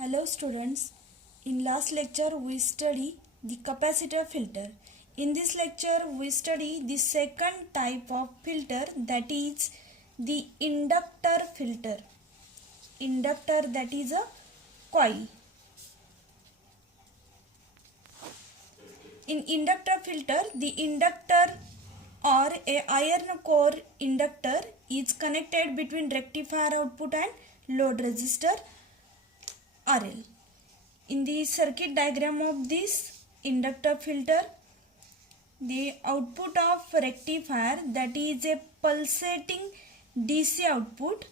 Hello students, in last lecture we study the capacitor filter. In this lecture we study the second type of filter, that is the inductor filter. Inductor, that is a coil. In inductor filter, the inductor or a iron core inductor is connected between rectifier output and load resistor RL. In the circuit diagram of this inductor filter, the output of rectifier, that is a pulsating DC output,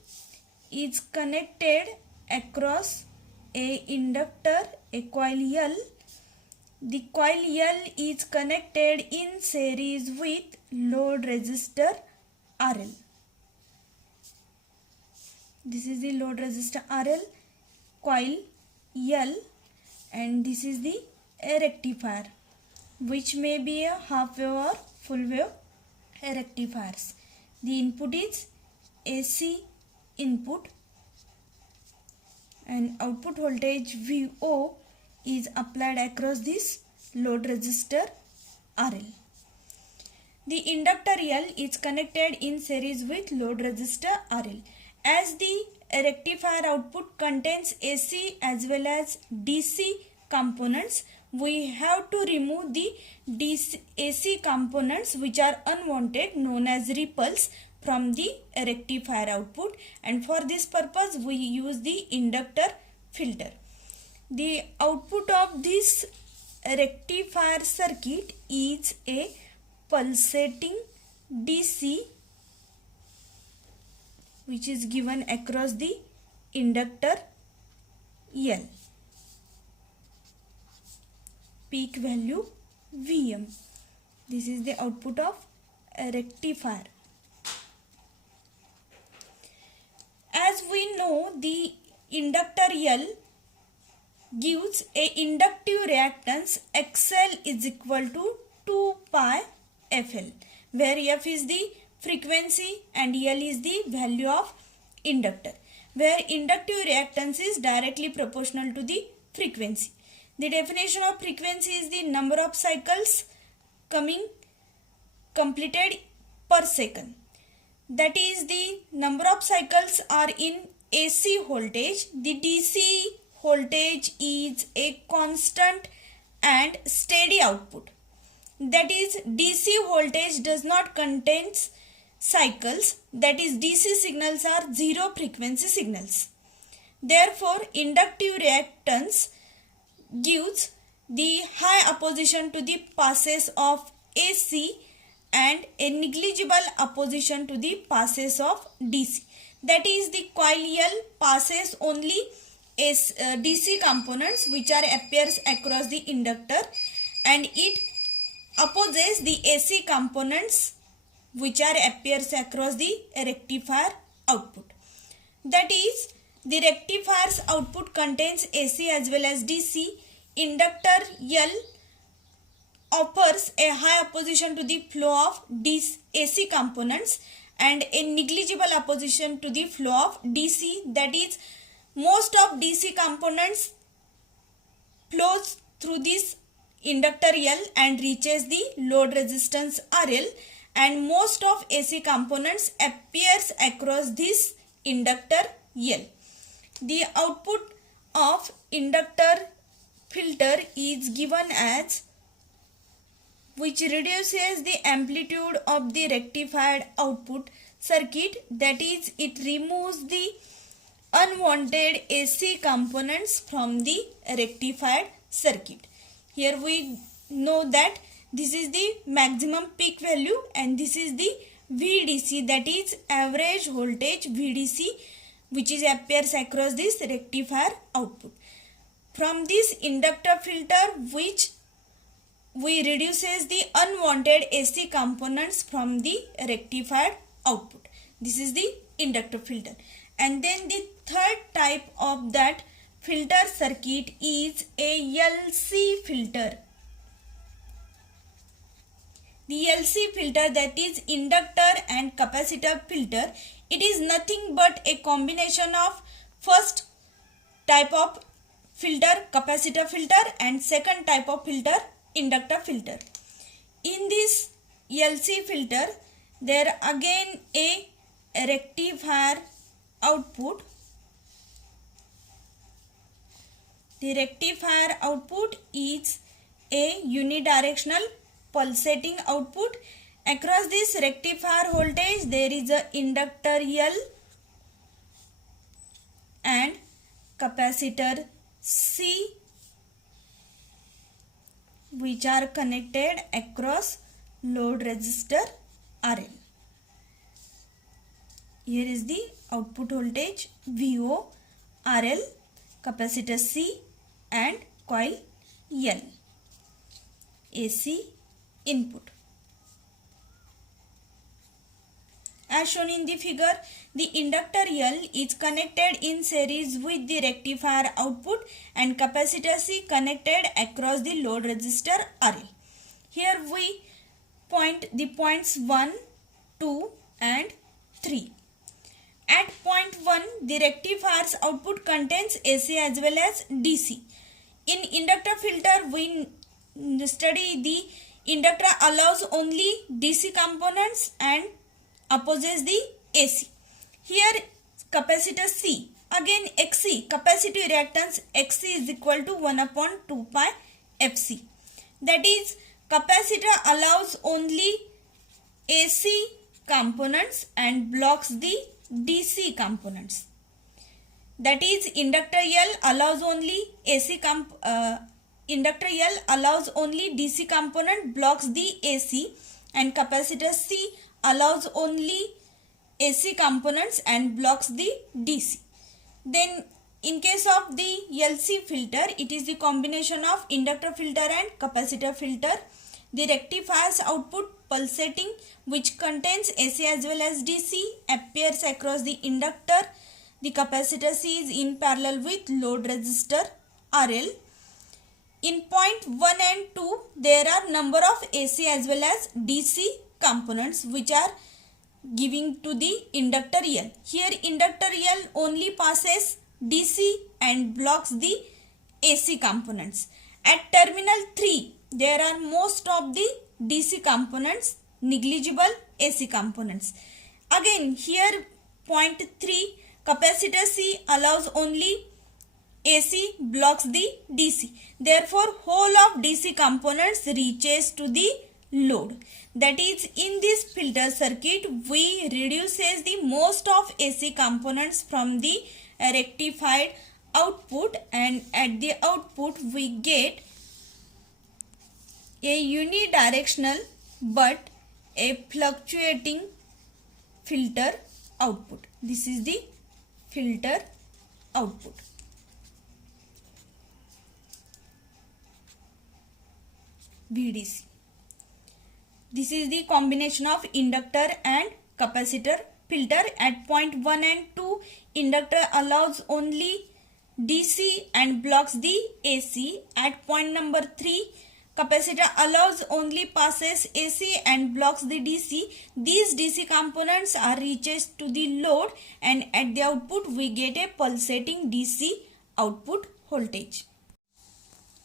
is connected across a inductor, a coil L. The coil L is connected in series with load resistor RL. This is the load resistor RL, coil L, and this is the rectifier, which may be a half wave or full wave rectifiers. The input is AC input and output voltage VO is applied across this load resistor RL. The inductor L is connected in series with load resistor RL. As the rectifier output contains AC as well as DC components, we have to remove the AC components which are unwanted, known as ripples, from the rectifier output, and for this purpose we use the inductor filter. The output of this rectifier circuit is a pulsating DC which is given across the inductor L. Peak value Vm. This is the output of a rectifier. As we know, the inductor L gives a inductive reactance XL is equal to 2 pi FL, where F is the frequency and L is the value of inductor, where inductive reactance is directly proportional to the frequency. The definition of frequency is the number of cycles completed per second. That is, the number of cycles are in AC voltage. The DC voltage is a constant and steady output. That is, DC voltage does not contain cycles, that is, DC signals are zero frequency signals. Therefore, inductive reactance gives the high opposition to the passes of AC and a negligible opposition to the passes of DC. That is, the coil L passes only DC components which are appears across the inductor, and it opposes the AC components which are appears across the rectifier output. That is, the rectifier's output contains AC as well as DC. Inductor L offers a high opposition to the flow of AC components and a negligible opposition to the flow of DC. That is, most of DC components flows through this inductor L and reaches the load resistance RL, and most of AC components appears across this inductor L. The output of inductor filter is given as, which reduces the amplitude of the rectified output circuit, that is, it removes the unwanted AC components from the rectified circuit. Here we know that this is the maximum peak value and this is the VDC, that is average voltage VDC, which is appears across this rectifier output. From this inductor filter, which we reduces the unwanted AC components from the rectified output. This is the inductor filter. And then the third type of that filter circuit is a LC filter. The LC filter, that is inductor and capacitor filter, it is nothing but a combination of first type of filter, capacitor filter, and second type of filter, inductor filter. In this LC filter, there again a rectifier output. The rectifier output is a unidirectional pulsating output. Across this rectifier voltage there is a inductor L and capacitor C which are connected across load resistor RL. Here is the output voltage VO, RL, capacitor C and coil L. AC input. As shown in the figure, the inductor L is connected in series with the rectifier output and capacitor C connected across the load resistor RL. Here we point the points 1, 2 and 3. At point 1, the rectifier's output contains AC as well as DC. In inductor filter, we study the inductor allows only DC components and opposes the AC. Here capacitor C, again XC, capacitive reactance XC is equal to 1 upon 2 pi FC. That is, capacitor allows only AC components and blocks the DC components. That is, inductor L allows only inductor L allows only DC component, blocks the AC, and capacitor C allows only AC components and blocks the DC. Then in case of the LC filter, it is the combination of inductor filter and capacitor filter. The rectifier's output pulsating, which contains AC as well as DC, appears across the inductor. The capacitor C is in parallel with load resistor RL. In point 1 and 2, there are number of AC as well as DC components which are giving to the inductor L. Here inductor L only passes DC and blocks the AC components. At terminal 3, there are most of the DC components, negligible AC components. Again here point 3, capacitor C allows only AC, blocks the DC. Therefore, whole of DC components reaches to the load. That is, in this filter circuit, we reduces the most of AC components from the rectified output, and at the output we get a unidirectional but a fluctuating filter output. This is the filter output. VDC. This is the combination of inductor and capacitor filter. At point 1 and 2, inductor allows only DC and blocks the AC. At point number 3, capacitor allows only passes AC and blocks the DC. These DC components are reaches to the load, and at the output we get a pulsating DC output voltage.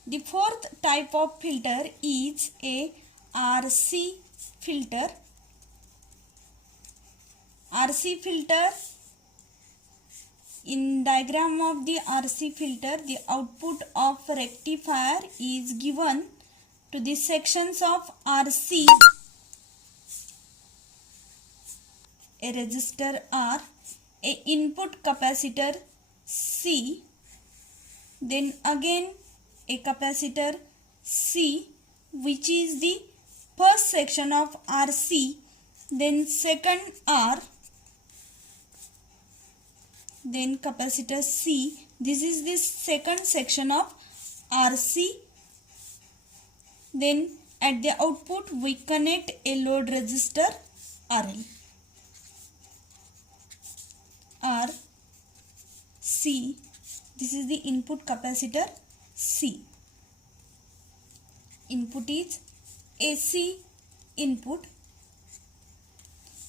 The fourth type of filter is a RC filter. RC filter, in diagram of the RC filter, the output of rectifier is given to the sections of RC, a resistor R, a input capacitor C, then again a capacitor C, which is the first section of RC, then second R, then capacitor C. This is the second section of RC. Then at the output we connect a load resistor RL. R, C. This is the input capacitor C. Input is AC input.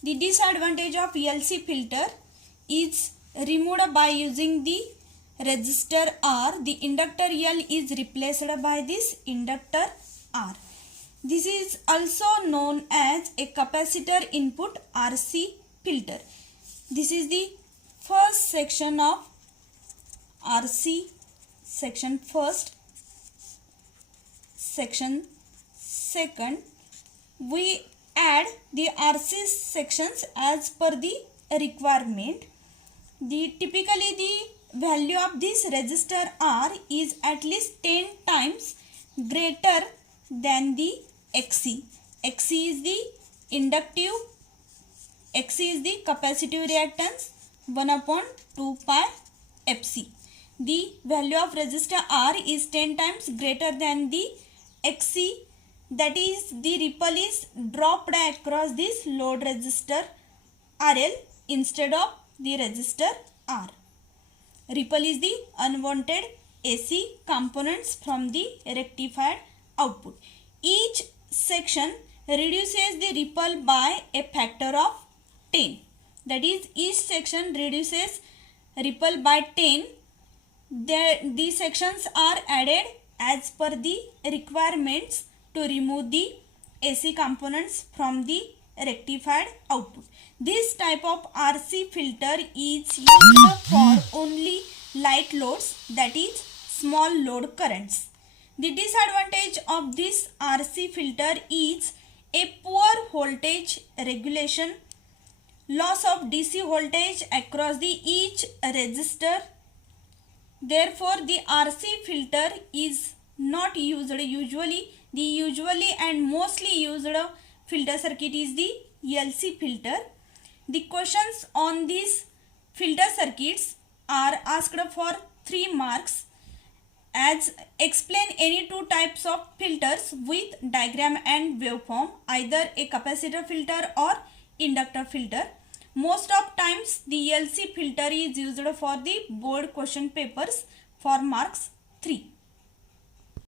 The disadvantage of LC filter is removed by using the resistor R, the inductor L is replaced by this inductor R. This is also known as a capacitor input RC filter. This is the first section of RC section first. Section second, we add the RC sections as per the requirement. Typically the value of this resistor R is at least 10 times greater than the XC. XC is the inductive, XC is the capacitive reactance 1 upon 2 pi FC. The value of resistor R is 10 times greater than the XC, that is the ripple is dropped across this load resistor RL instead of the resistor R. Ripple is the unwanted AC components from the rectified output. Each section reduces the ripple by a factor of 10. That is, each section reduces ripple by 10. These sections are added as per the requirements to remove the AC components from the rectified output. This type of RC filter is used for only light loads, that is small load currents. The disadvantage of this RC filter is a poor voltage regulation, loss of DC voltage across the each resistor. Therefore, the RC filter is not used usually. The usually and mostly used filter circuit is the LC filter. The questions on these filter circuits are asked for 3 marks. As explain any two types of filters with diagram and waveform, either a capacitor filter or inductor filter. Most of times the LC filter is used for the board question papers for marks 3.